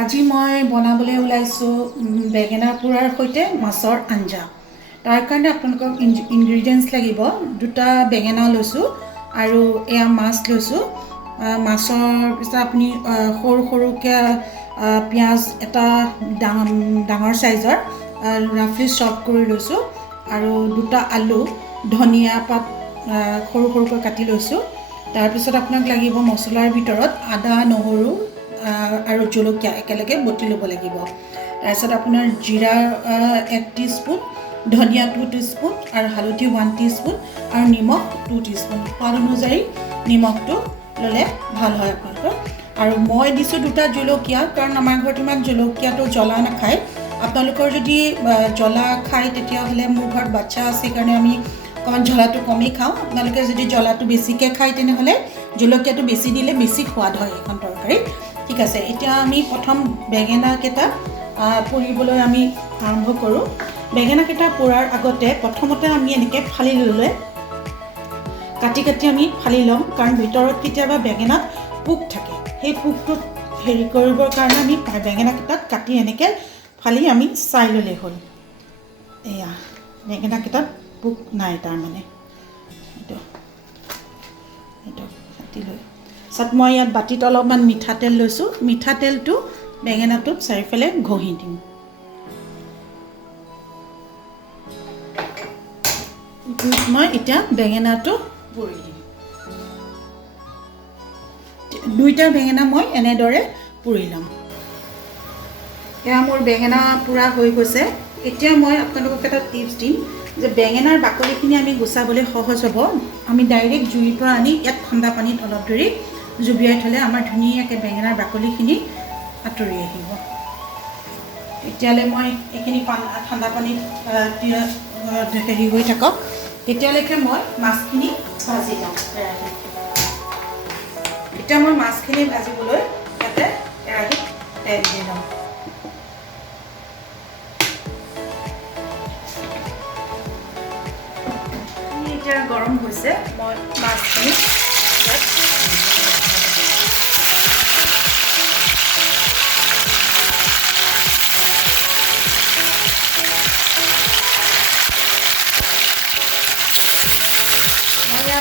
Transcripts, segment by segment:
আজি মই বনাবলৈ ওলাইছোঁ বেঙেনা পোৰাৰ সৈতে মাছৰ আঞ্জা। তাৰ কাৰণে আপোনালোকক ইনগ্ৰিডিয়েণ্টছ লাগিব। দুটা বেঙেনা লৈছোঁ আৰু এয়া মাছ লৈছোঁ। মাছৰ পিছত আপুনি সৰু সৰুকৈ পিঁয়াজ এটা ডাঙৰ চাইজৰ ৰাফলি চপ কৰি লৈছোঁ আৰু দুটা আলু, ধনিয়া পাত সৰু সৰুকৈ কাটি লৈছোঁ। তাৰপিছত আপোনাক লাগিব মছলাৰ ভিতৰত আদা, নহৰু আৰু জলকীয়া একেলগে বটি ল'ব লাগিব। তাৰপিছত আপোনাৰ জিৰা 1 টিস্পুন, ধনিয়া 2 টিস্পুন আৰু হালধি 1 টিস্পুন আৰু নিমখ 2 টিস্পুন। সোৱাদ অনুযায়ী নিমখটো ল'লে ভাল হয় আপোনালোকৰ। আৰু মই দিছোঁ দুটা জলকীয়া, কাৰণ আমাৰ ঘৰত ইমান জলকীয়াটো জ্বলা নাখায়। আপোনালোকৰ যদি জ্বলা খায় তেতিয়াহ'লে, মোৰ ঘৰত বাচ্চা আছে সেইকাৰণে আমি অকণমান জ্বলাটো কমেই খাওঁ। আপোনালোকে যদি জ্বলাটো বেছিকৈ খায় তেনেহ'লে জলকীয়াটো বেছি দিলে বেছি সোৱাদ হয় এখন তৰকাৰী। ঠিক আছে, এতিয়া আমি প্ৰথম বেঙেনাকেইটা পুৰিবলৈ আমি আৰম্ভ কৰোঁ। বেঙেনাকেইটা পোৰাৰ আগতে প্ৰথমতে আমি এনেকৈ ফালি ল'লে কাটি আমি ফালি ল'ম, কাৰণ ভিতৰত কেতিয়াবা বেঙেনাত পোক থাকে। সেই পোকটোত হেৰি কৰিবৰ কাৰণে আমি বেঙেনাকেইটাত কাটি এনেকৈ ফালি আমি চাই ল'লেই হ'ল। এয়া বেঙেনাকেইটাত পোক নাই তাৰমানে। এইটো কাটি লৈ পিছত মই ইয়াত বাতিত অলপমান মিঠাতেল লৈছোঁ। মিঠাতেলটো বেঙেনাটোত চাৰিওফালে ঘঁহি দিম। মই এতিয়া বেঙেনাটো পুৰি দিম। দুইটা বেঙেনা মই এনেদৰে পুৰি ল'ম। এয়া মোৰ বেঙেনা পুৰা হৈ গৈছে। এতিয়া মই আপোনালোকক এটা টিপছ দিম যে বেঙেনাৰ বাকলিখিনি আমি গুচাবলৈ সহজ হ'ব। আমি ডাইৰেক্ট জুইৰ পৰা আনি ইয়াত ঠাণ্ডা পানীত অলপ দেৰি জুবিয়াই থ'লে আমাৰ ধুনীয়াকৈ বেঙেনাৰ বাকলিখিনি আঁতৰি আহিব। তেতিয়ালৈ মই এইখিনি ঠাণ্ডা পানীত হেৰি হৈ থাকক, তেতিয়ালৈকে মই মাছখিনি ভাজি লওঁ কেৰাহীত। এতিয়া মই মাছখিনি ভাজিবলৈ ইয়াতে কেৰাহীত তেল দি লওঁ। এতিয়া গৰম হৈছে, মই মাছখিনি ইয়াত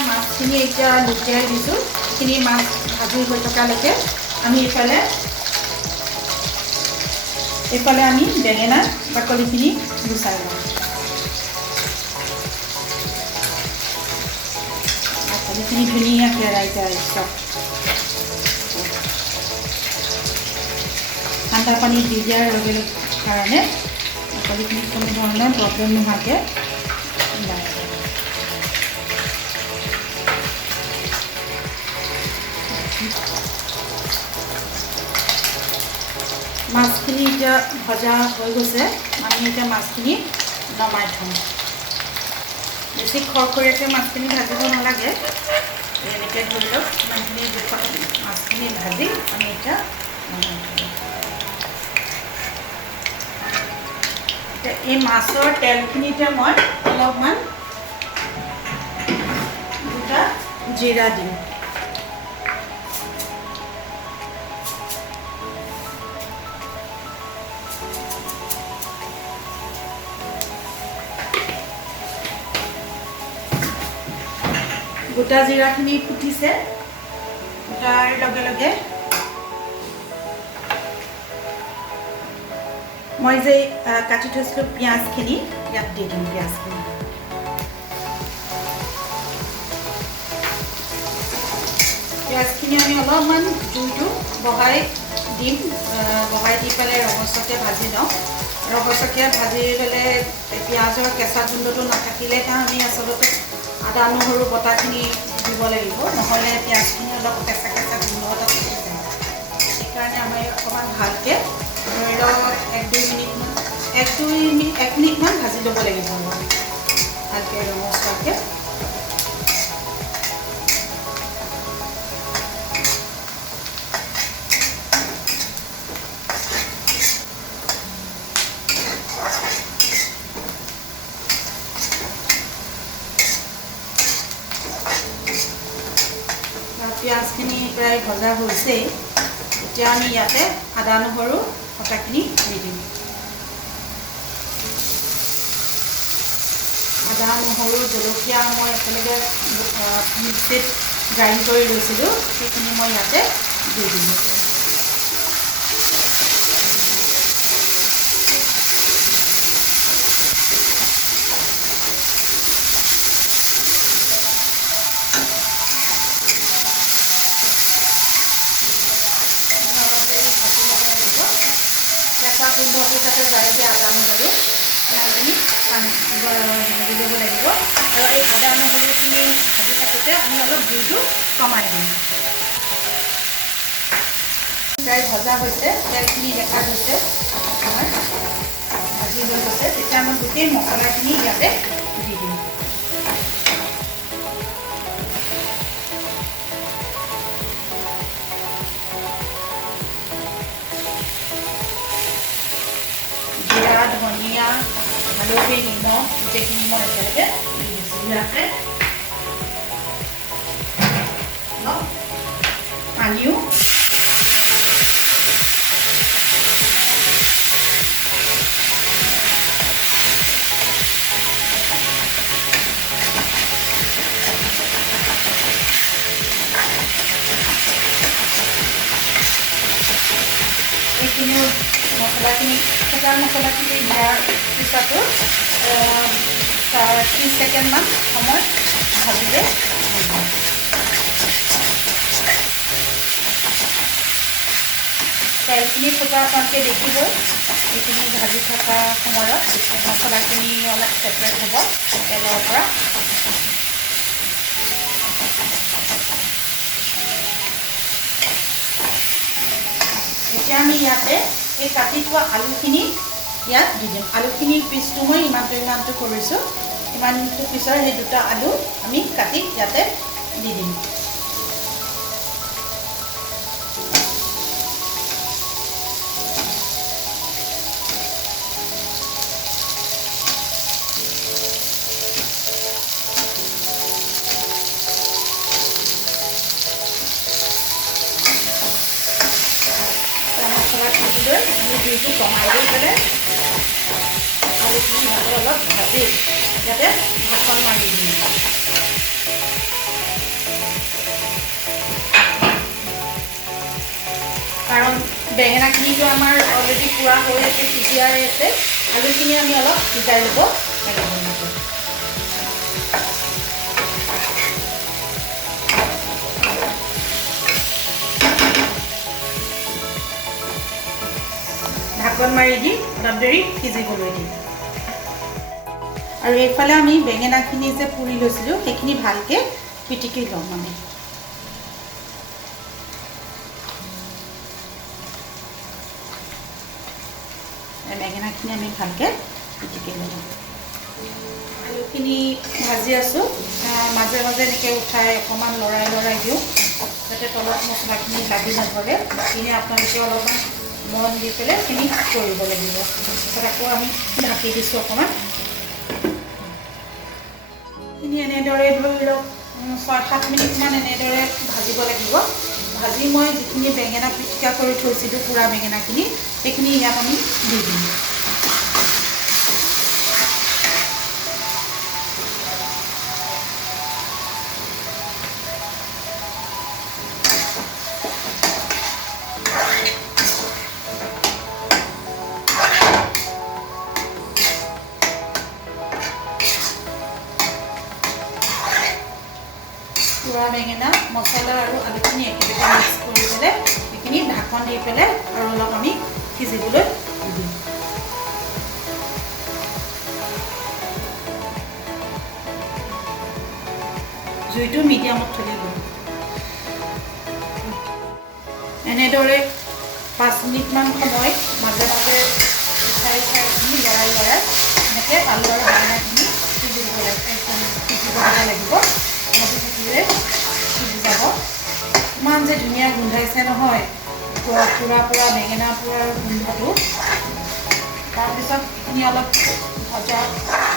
মাছখিনি এতিয়া লুটিয়াই দিছোঁ। এইখিনি মাছ ভাজি হৈ থকালৈকে আমি এইফালে আমি বেঙেনাৰ বাকলিখিনি গুচাই লওঁ। বাকলিখিনি ধুনীয়াকৈ ৰাইজা চব ঠাণ্ডা পানী দি দিয়াৰ কাৰণে বাকলিখিনি কোনো ধৰণৰ প্ৰব্লেম নোহোৱাকৈ মাছখিনি এতিয়া ভজা হৈ গৈছে। আমি এতিয়া মাছখিনি নমাই থওঁ। বেছি খৰখৰীয়াকৈ মাছখিনি ভাজিব নালাগে। এনেকৈ ধৰি লওক ইমানখিনি জোখত মাছখিনি ভাজি আমি এতিয়া নমাই থওঁ। এতিয়া এই মাছৰ তেলখিনিতে মই অলপমান দুটা জিৰা দিম। গোটা জিৰাখিনি ফুটিছে, তাৰ লগে লগে মই যে কাটি থৈছিলোঁ পিঁয়াজখিনি ইয়াত দি দিম। পিঁয়াজখিনি আমি অলপমান জুইটো বঢ়াই দি পেলাই ৰঙচুৱাকৈ ভাজি লওঁ। ৰঙচুৱাকৈ ভাজি ল'লে পিঁয়াজৰ কেঁচা গোন্ধটো নাথাকিলেহে আমি আচলতে আদা নহৰু বটাখিনি দিব লাগিব, নহ'লে পিঁয়াজখিনি অলপ কেঁচা গোন্ধ এটা থাকি যায়। সেইকাৰণে আমি অকণমান ভালকৈ ধৰি লওক 1 মিনিটমান ভাজি ল'ব লাগিব ভালকৈ ৰঙচুৱাকৈ। পিঁয়াজখিনি প্ৰায় ভজা হৈছেই। এতিয়া আমি ইয়াতে আদা নহৰু কটাখিনি দি দিম আদা নহৰু জলকীয়া মই একেলগে মিক্সিত গ্ৰাইণ্ড কৰি লৈছিলোঁ সেইখিনি মই ইয়াতে দি দিলোঁ কেঁচা গোন্ধটো যাতে যায় যে আদা নহৰু সেইখিনি ভাজি ল'ব লাগিব আৰু এই আদা নহৰুখিনি ভাজি থাকোঁতে আমি অলপ জুইটো কমাই দিম প্ৰায় ভজা হৈছে তেলখিনি দেখা গৈছে আমাৰ ভাজি হৈ গৈছে তেতিয়া মই গোটেই মছলাখিনি ইয়াতে দি দিম জিৰা ধনিয়া হালধি নিমখ গোটেইখিনি মই একেলগে দি দিছোঁ ইয়াতে পানীও এইখিনিও মছলাখিনি শুকান মছলাখিনি দিয়াৰ পিছতো 30 ছেকেণ্ডমান সময় ভাজিলে তেলখিনি ফুটা আপোনালোকে দেখিব এইখিনি ভাজি থকা সময়ত মছলাখিনি অলপ ছেপাৰেট হ'ব তেলৰ পৰা এতিয়া আমি ইয়াতে এই কাটি থোৱা আলুখিনি ইয়াত দি দিম আলুখিনিৰ পিচটো মই ইমানটো কৰিছোঁ ইমানটো পিছৰ সেই দুটা আলু আমি কাটি ইয়াতে দি দিম আমি জুইটো কমাই দি পেলাই আলুখিনি ভাতে অলপ ভাজি ইয়াতে ঢাকন মাৰি দিম কাৰণ বেঙেনাখিনিটো আমাৰ অলৰেডি পুৰা হৈ আছে সিজিয়াই আছে আলুখিনি আমি অলপ সিজাই ল'ব লাগিব ঢাকন মাৰি দি অলপ দেৰি সিজিবলৈ দিম আৰু এইফালে আমি বেঙেনাখিনি যে পুৰি লৈছিলোঁ সেইখিনি ভালকৈ পিটিকি লওঁ মানে বেঙেনাখিনি আমি ভালকৈ পিটিকি লওঁ আলুখিনি ভাজি আছোঁ মাজে মাজে এনেকৈ উঠাই অকণমান লৰাই দিওঁ যাতে তলত মছলাখিনি লাগি নধৰে সেইখিনি আপোনালোকে অলপমান মন দি পেলাই এইখিনি কৰিব লাগিব তাৰপিছত আকৌ আমি ঢাকি দিছোঁ অকণমান এইখিনি এনেদৰে ধৰি লওক 6-7 মিনিটমান এনেদৰে ভাজিব লাগিব ভাজি মই যিখিনি বেঙেনা পিটিকা কৰি থৈছিলোঁ পুৰা বেঙেনাখিনি সেইখিনি ইয়াত আমি দি দিম পুৰা বেঙেনা মছলা আৰু আলুখিনি একেলগে মিক্স কৰি পেলাই এইখিনি ঢাকন দি পেলাই আৰু অলপ আমি সিজিবলৈ দিম জুইটো মিডিয়ামত থ'লে হ'ল এনেদৰে 5 মিনিটমান সময় মাজে মাজে চাই লৰাই এনেকৈ আলু আৰু বেঙেনাখিনি সিজিব লাগিব ভাজি থাকিলে সিজি যাব ইমান যে ধুনীয়া গোন্ধাইছে নহয় পুৰা বেঙেনা পুৰাৰ গোন্ধটো তাৰপিছত এইখিনি অলপ ভজা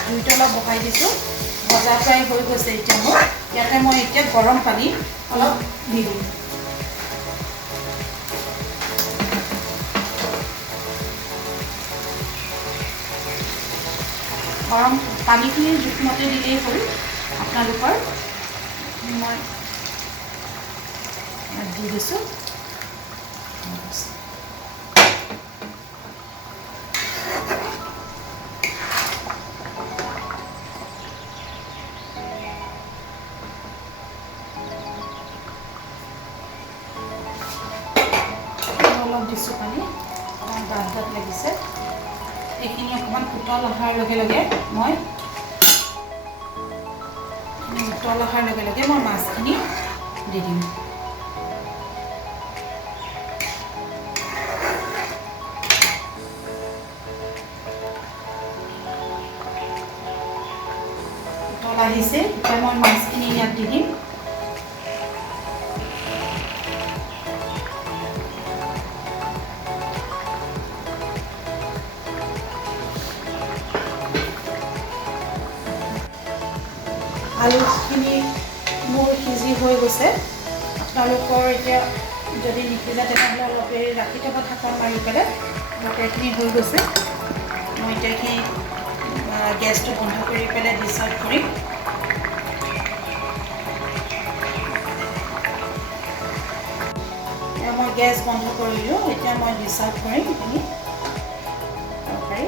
জুইটো অলপ বহাই দিছোঁ ভজা ফ্ৰাই হৈ গৈছে এতিয়া মোৰ ইয়াতে মই এতিয়া গৰম পানী অলপ দি দিম গৰম পানীখিনি জোখমতে দিলেই হ'ল আপোনালোকৰ মই দি দিছোঁ অলপ দিছোঁ পানী ডাঠ লাগিছে এইখিনি অকণমান উতল অহাৰ লগে লগে মই মাছখিনি দি দিম উতল আহিছে এতিয়া মই মাছখিনি ইয়াত দি দিম আলুখিনি মোৰ সিজি হৈ গৈছে আপোনালোকৰ এতিয়া যদি নিসিজা তেনেহ'লে অলপ ৰাখি থ'ব ঢাকন মাৰি পেলাই অলপ এইখিনি হৈ গৈছে মই এতিয়া এইখিনি গেছটো বন্ধ কৰি পেলাই ডিছ আউট কৰিম এতিয়া মই গেছ বন্ধ কৰিলোঁ এতিয়া মই ডিছ আউট কৰিম এইখিনি তৰকাৰী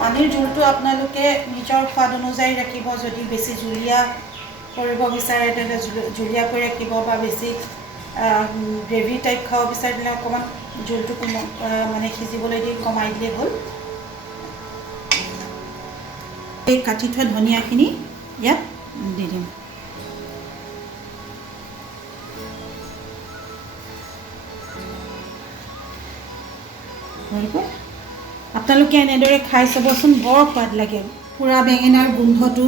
পানীৰ জোলটো আপোনালোকে নিজৰ সোৱাদ অনুযায়ী ৰাখিব যদি বেছি জুলীয়া কৰিব বিচাৰে তেন্তে জুলীয়া কৰি ৰাখিব বা বেছি গ্ৰেভি টাইপ খাব বিচাৰে তেন্তে অকণমান জোলটো মানে সিজিবলৈ দি কমাই দিলেই হ'ল এই কাটি থোৱা ধনিয়াখিনি ইয়াত দি দিম আপোনালোকে এনেদৰে খাই চাবচোন বৰ সোৱাদ লাগে পুৰা বেঙেনাৰ গোন্ধটো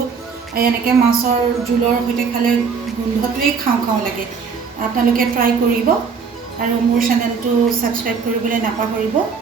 এনেকৈ মাছৰ জোলৰ সৈতে খালে গোন্ধটোৱেই খাওঁ লাগে আপোনালোকে ট্ৰাই কৰিব আৰু মোৰ চেনেলটো ছাবস্ক্ৰাইব কৰিবলৈ নাপাহৰিব